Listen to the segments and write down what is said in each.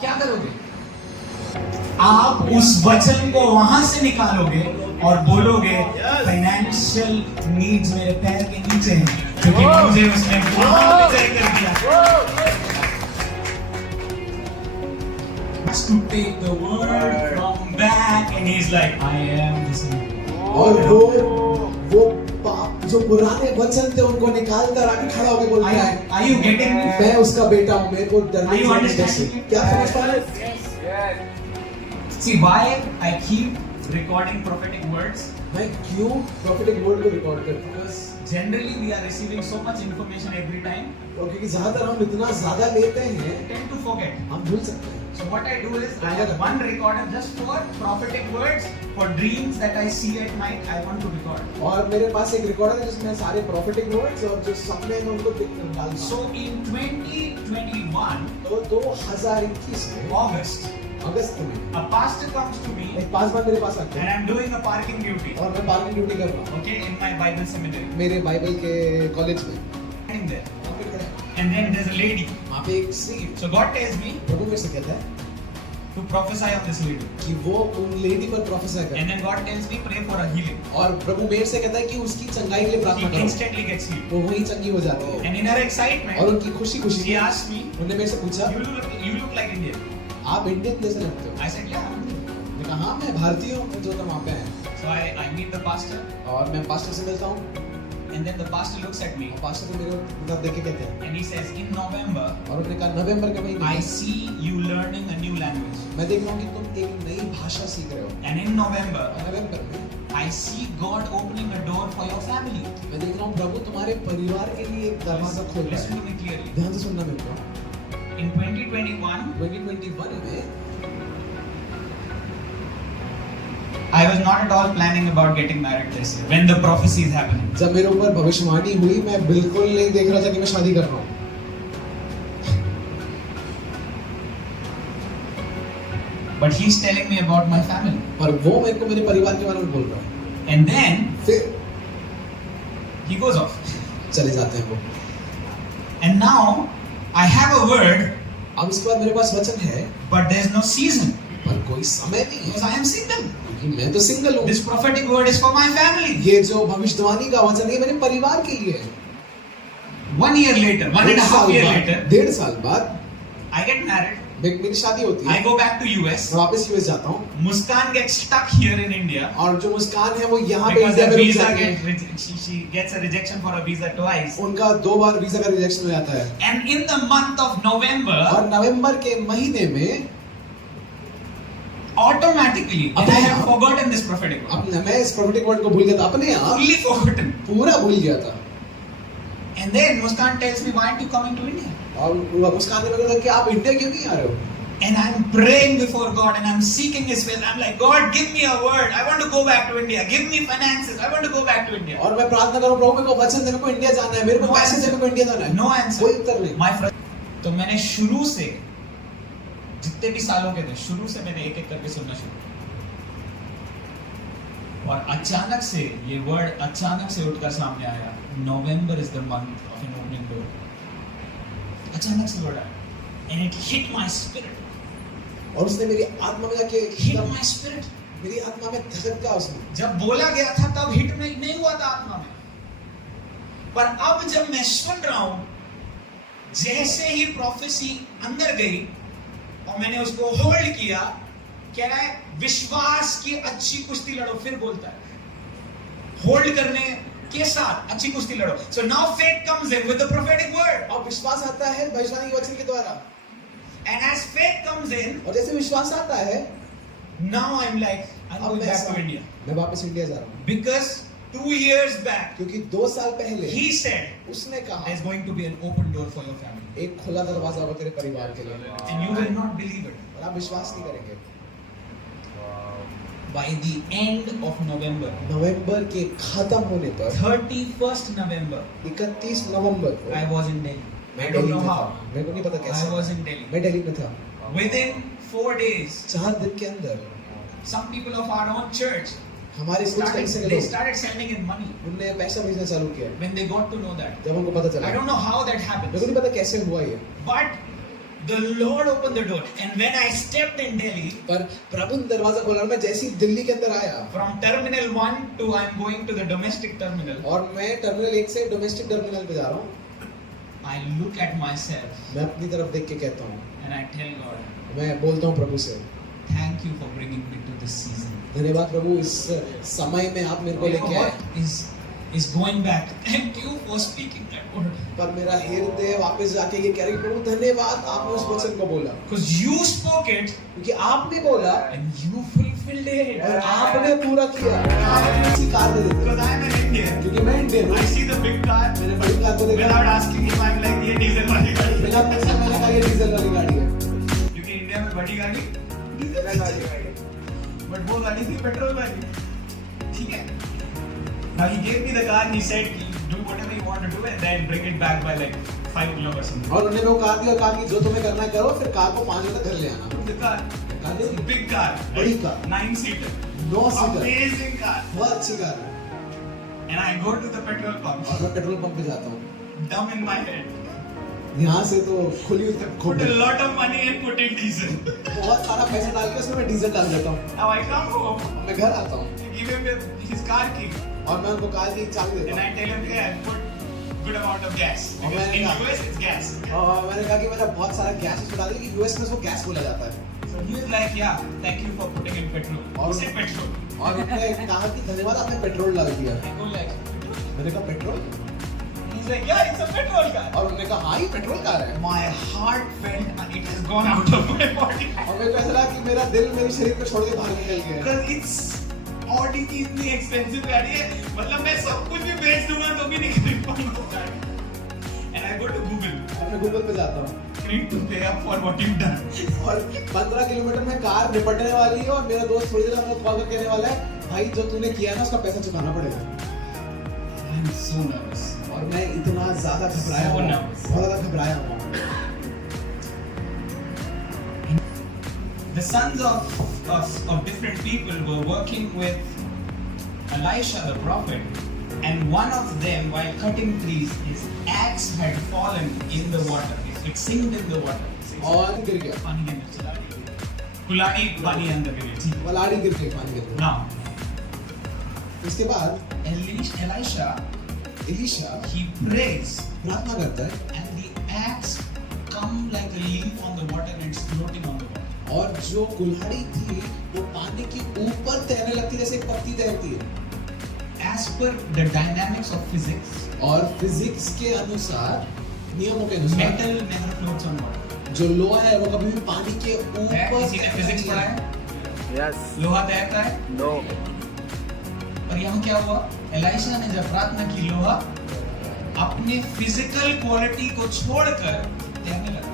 क्या करोगे? आप उस वचन को वहां से निकालोगे और बोलोगे फाइनेंशियल नीड्स मेरे पैर के नीचे हैं क्योंकि मुझे उसने वहां पे तय कर दिया। To take the word from back and he's like I am this man. और वो जो पुराने वचन थे उनको निकालकर आके खड़ा होकर बोलता है Are you getting me? मैं उसका बेटा हूँ, मेरे को डरने की जरूरत नहीं। क्या समझ पा रहे? See why I keep recording prophetic words? मैं क्यों prophetic word को रिकॉर्ड करता हूँ? Generally we are receiving so much information every time. और क्योंकि ज्यादातर हम इतना ज्यादा लेते हैं, Tend to forget. हम भूल सकते हैं। So what I do is I have one recorder just for prophetic words, for dreams that I see at night. I want to record. और मेरे पास एक रिकॉर्डर है जिसमें सारे prophetic words और जो सपने हैं उनको डालता हूँ। So in 2021, तो 2021 में August, अगस्त में a pastor comes to me एक पासवान मेरे पास आते and हैं I'm doing a parking duty. और मैं पार्किंग ड्यूटी कर रहा हूँ Okay, in my Bible seminary. मेरे बाइबल के कॉलेज में। Standing there, वहाँ पे खड़े हैं। and then there's a lady. वहाँ पे एक स्त्री, So God tells me प्रभु मेरे से कहता है to prophesy on this lady, कि वो उन लेडी पर प्रोफेसर करे and then God tells me pray for a healing. और प्रभु मेरे से कहता है कि उसकी चंगाई के लिए प्रार्थना She करो। instantly gets healed. वो वहीं चंगी हो जाती है। And in her और excitement, उनकी खुशी खुशी she asked me, उन्होंने मेरे से पूछा "You look like Indian." आप इंडियन जैसे लगते हो। I said, "Yeah." मैंने कहा हाँ मैं भारतीय हूँ जो तुम वहाँ पे हैं। So I meet the pastor, और मैं पास्टर से मिलता हूँ and then the pastor looks at me और पास्टर को मेरे तरफ देख के कहते हैं and he says, "In November, और उन्होंने कहा नवंबर के महीने I में see you learning a new language, मैं देख रहा हूँ कि तुम एक नई भाषा सीख रहे हो। and in November, और नवंबर में I see God opening a door for your family." मैं देख रहा हूँ प्रभु तुम्हारे परिवार के लिए एक दरवाजा खोल रहा Listen है। to me clearly. ध्यान से सुनना मेरे को। In 2021, 2021 में I was not at all planning about getting married this year when the prophecy is happening. जब मेरे ऊपर भविष्यवाणी हुई मैं बिल्कुल नहीं देख रहा था कि मैं शादी कर रहा हूँ। But he's telling me about my family. पर वो मेरे को मेरे परिवार के बारे में बोल रहा है। And then फिर he goes off. चले जाते हैं वो। And now I have a word, अब इसके बाद मेरे पास वचन है but there's no season पर कोई समय नहीं है because I am single. क्योंकि मैं तो सिंगल हूँ। This prophetic word is for my family. ये जो भविष्यवाणी का वचन है मेरे परिवार के लिए है। 1 year later, 1.5 years later, 1.5 साल बाद I get married. मेरी शादी होती I है। go back to US. मैं वापस यूएस जाता हूँ Muskan gets stuck here in India और जो मुस्कान है वो यहाँ पे because इंडिया the में रुक visa जाती है। she gets a rejection for a visa twice. उनका 2 बार वीजा का रिजेक्शन हो जाता है। And in the month of November, और नवंबर के महीने में automatically, and I have forgotten this prophetic word. अपने मैं इस प्रोफेटिक वर्ड को भूल गया था अपने आप Fully forgotten. पूरा भूल गया था। And then Muskan tells me, "Why aren't you coming to India?" और मुस्कान ने बोला कि आप इंडिया क्यों नहीं आ रहे हो? And I'm praying before God and I'm seeking His face. I'm like, "God, give me a word. I want to go back to India. Give me finances. I want to go back to India." और मैं प्रार्थना करूं प्रभु मेरे को वचन दे, मेरे को India जाना है, मेरे को पैसे दे, मेरे को इंडिया जाना है। No answer. कोई उत्तर नहीं। My friend, तो मैंने शुरू से जितने भी सालों के थे शुरू से मैंने एक एक करके सुनना शुरू और अचानक से ये वर्ड अचानक से उठकर सामने आया। November is the month of an opening door. अचानक से वर्ड आया and it hit my spirit. और उसने मेरी आत्मा में जाके Hit my spirit. मेरी आत्मा में धड़का उसने। जब बोला गया था तब हिट नहीं हुआ था आत्मा में, पर अब जब मैं सुन रहा हूं जैसे ही प्रोफेसी अंदर गई और मैंने उसको होल्ड किया, कह रहा है विश्वास की अच्छी कुश्ती लड़ो। फिर बोलता है होल्ड करने के साथ अच्छी कुश्ती लड़ो। So now faith comes in with the prophetic word. और विश्वास आता है भविष्यवाणी के वचन के द्वारा। And as faith comes in, और जैसे विश्वास आता है now I am like I am going back to India मैं वापस इंडिया जा रहा हूँ बिकॉज़ 2 years back क्योंकि 2 साल पहले he said उसने कहा there's going to be an open door for your family एक खुला दरवाजा होगा तेरे परिवार के लिए and you will not believe it. और आप विश्वास नहीं करेंगे। By the end of November, नवंबर के खत्म होने पर 31st November, 31 नवंबर को I was in Delhi. I मैं don't दिल्ली know में how. था। मेरे को नहीं पता I कैसे was in Delhi. मैं दिल्ली में था। Within 4 days, 4 दिन के अंदर some people of our own church हमारे कुछ कैसे they लोग started sending in money उनने पैसा भेजना चालू किया when they got to know that. जब उनको पता चला। I don't know how that मेरे को happens, नहीं पता कैसे हुआ ये। but the Lord opened the door. And when I stepped in Delhi, पर प्रभु ने दरवाजा खोला और मैं जैसे ही दिल्ली के अंदर आया from Terminal 1 to I'm going to the domestic terminal, और मैं टर्मिनल 1 से डोमेस्टिक टर्मिनल पे जा रहा हूँ, I look at myself मैं अपनी तरफ देख के कहता हूँ, and I tell God, मैं बोलता हूँ प्रभु से, thank you for bringing me to this season. धन्यवाद प्रभु इस समय में आप मेरे को You know लेके आए। what is going back? Thank you for speaking that word. पर मेरा हृदय वापस जाके ये कह रही प्रभु धन्यवाद आपने उस वचन को बोला, Because you spoke it क्योंकि आपने बोला and you fulfilled it. और आपने पूरा किया। आपने उसी कार दे देते Because I am an Indian. क्योंकि मैं इंडियन I हूँ, see the big car. मैंने बड़ी कार को देखा, Without asking him, I'm like, ये डीजल वाली गाड़ी। बिना पूछे मैंने कहा ये डीजल वाली गाड़ी है, क्योंकि इंडिया में बड़ी गाड़ी डीजल वाली गाड़ी, बट वो गाड़ी थी पेट्रोल वाली। ठीक है। Now he gave me the car and he said, do whatever you want to do and then bring it back by like 5 kilometers or something. और उन्होंने वो कार दिया और कहा कि जो तुम्हें करना है करो, फिर कार को 5 बजे तक घर ले आना। The car, car they the, big car, बड़ी car, 9-seater, 9 seater, amazing car. बहुत अच्छी कार है। And I go to the petrol pump, और मैं पेट्रोल पंप पे जाता हूँ, dumb in my head, यहाँ से तो खुली तक put खोल a lot of money and put in diesel. बहुत सारा पैसा डाल के उसमें मैं डीजल डाल देता हूँ, Now I come home, मैं घर आता हूँ give him his car key. और मैं उनको कार की चाबी And देता I tell him, yeah, put good amount of gas. Oh, Because in man. US it's gas. हूँ। और मैंने कहा कि मेरा बहुत सारा गैस उसमें डाल दिया कि यूएस में उसको गैस बोला जाता है। So he was like, yeah, thank you for putting in petrol. और He said petrol. और उन्होंने कहा कि धन्यवाद आपने पेट्रोल डाल दिया। I go like, petrol? मैंने कहा petrol? He's like, yeah, it's a petrol car. और उन्होंने कहा हाँ ये पेट्रोल कार है। My heart felt and it has gone out of my body. और मेरे को ऐसा लगा कि मेरा दिल मेरे शरीर को छोड़ के बाहर निकल गया है। Because it's Audi की इतनी expensive गाड़ी है, मतलब मैं सब कुछ भी बेच दूंगा तो भी नहीं खरीद पाऊंगा गाड़ी। And I go to Google. और मैं गूगल पे जाता हूँ Need to pay up for what you've done. और 15 किलोमीटर में कार निपटने वाली है और मेरा दोस्त थोड़ी देर में कॉल करके कहने वाला है भाई जो तूने किया है ना उसका पैसा चुकाना पड़ेगा। I'm so nervous. और मैं इतना ज्यादा घबराया So हूँ, nervous. बहुत ज्यादा घबराया हूँ। The sons of different people were working with Elisha the prophet, and one of them, while cutting trees, his axe had fallen in the water. It sinked in the water. और गिर गया, पानी के अंदर चला गया। कुल्हाड़ी पानी अंदर गिरी। वलाड़ी गिर गई, पानी गिर गया। Now, उसके बाद Elisha, एलीशा he prays, प्रार्थना करता है and the axe come like a leaf on the water and it's floating on the water. और जो कुल्हाड़ी थी वो पानी के ऊपर तैरने लगती है जैसे एक पत्ती तैरती है। As per the dynamics of physics, और फिजिक्स के अनुसार, नियमों के अनुसार metal never floats on water. जो लोहा है वो कभी भी पानी के है? ऊपर किसी ने फिजिक्स पढ़ा है? Yes. लोहा तैरता है? No. और यहाँ क्या हुआ? एलाइशा ने जब प्रार्थना की, लोहा अपने फिजिकल क्वालिटी को छोड़कर तैरने लगा।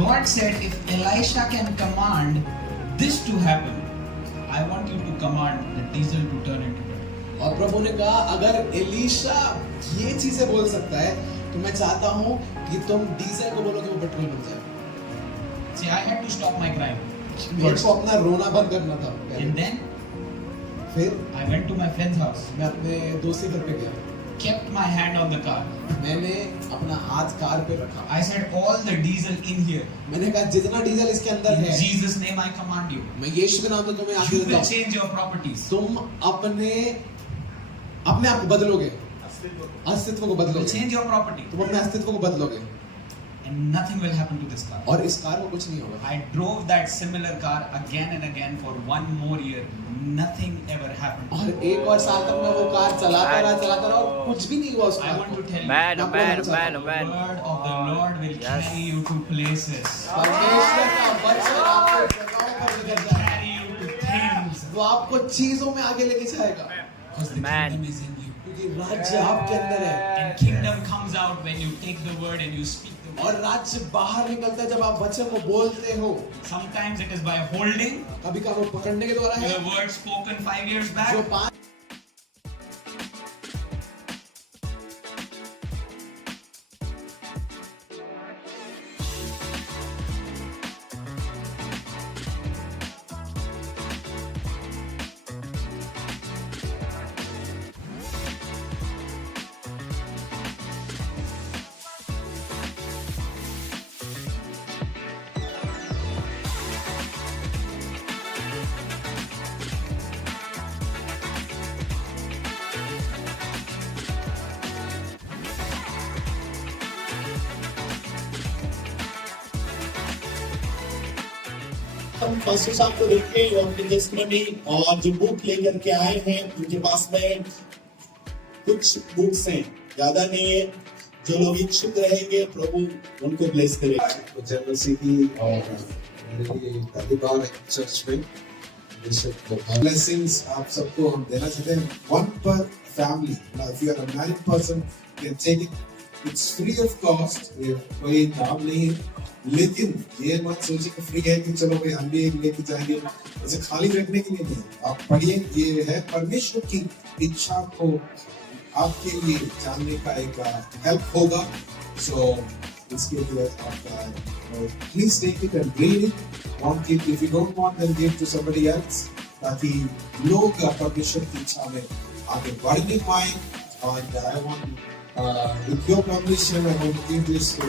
God said, if Elisha can command this to happen, I want you to command the diesel to turn into petrol. और प्रभु ने कहा अगर एलीशा ये चीजें बोल सकता है तो मैं चाहता हूँ कि तुम डीजल को बोलो कि वो पेट्रोल बन जाए। See, I had to stop my crying. मेरे को अपना रोना बंद करना था। And then फिर I went to my friend's house, मैं अपने दोस्त के घर पे गया, kept my hand on the car. मैंने अपना हाथ कार पे रखा, I said, all the diesel in here, मैंने कहा जितना डीजल इसके अंदर in है Jesus' name I command you. मैं यीशु के नाम से तुम्हें आगे You देता will हूँ, change your properties. तुम अपने आप को बदलोगे, अस्तित्व को You will बदलोगे, change your property. तुम अपने अस्तित्व को बदलोगे And nothing will happen to this car. और इस कार को कुछ नहीं होगा। I drove that similar car again and again for one more year. Nothing ever happened. और एक और साल तक मैं वो कार चलाता रहा और कुछ भी नहीं हुआ उस I कार want को। to tell you, Man, Now, man, brother, man, the man. word of the Lord will Yes. carry you to places. परमेश्वर का वचन आपको जगहों पर लेकर जाएगा। Carry you to things. वो आपको चीजों में आगे लेके जाएगा Because the Man. kingdom is in you. क्योंकि राज्य आपके अंदर है And kingdom comes out when you take the word and you speak the word. और राज्य बाहर निकलता है जब आप वचन को बोलते हो। Sometimes it is by holding कभी का वो पकड़ने के द्वारा है the word spoken 5 years back. जो 5 हम पास्टर साहब को देखें और उनकी टेस्टिमनी और जो बुक लेकर के आए हैं उनके पास में कुछ बुक्स हैं, ज्यादा नहीं है। जो लोग इच्छुक रहेंगे प्रभु उनको ब्लेस करेगा। तो जनरल सिटी और मेरे लिए पहली बार है चर्च में ब्लेसिंग्स आप सबको हम देना चाहते हैं। One per family, if you are a married person can take it, it's free of cost, कोई दाम नहीं है। लेकिन ये मत सोचिए कि फ्री है कि चलो भाई हम भी लेके जाएंगे, ऐसे खाली रखने के लिए नहीं। आप पढ़िए, ये है परमेश्वर की इच्छा को आपके लिए जानने का एक हेल्प होगा। सो इसके लिए आप please take it and read it, want it, if you don't want then give to somebody else, ताकि लोग परमेश्वर की इच्छा में आगे बढ़ने पाए। और I want with your permission I want to give this to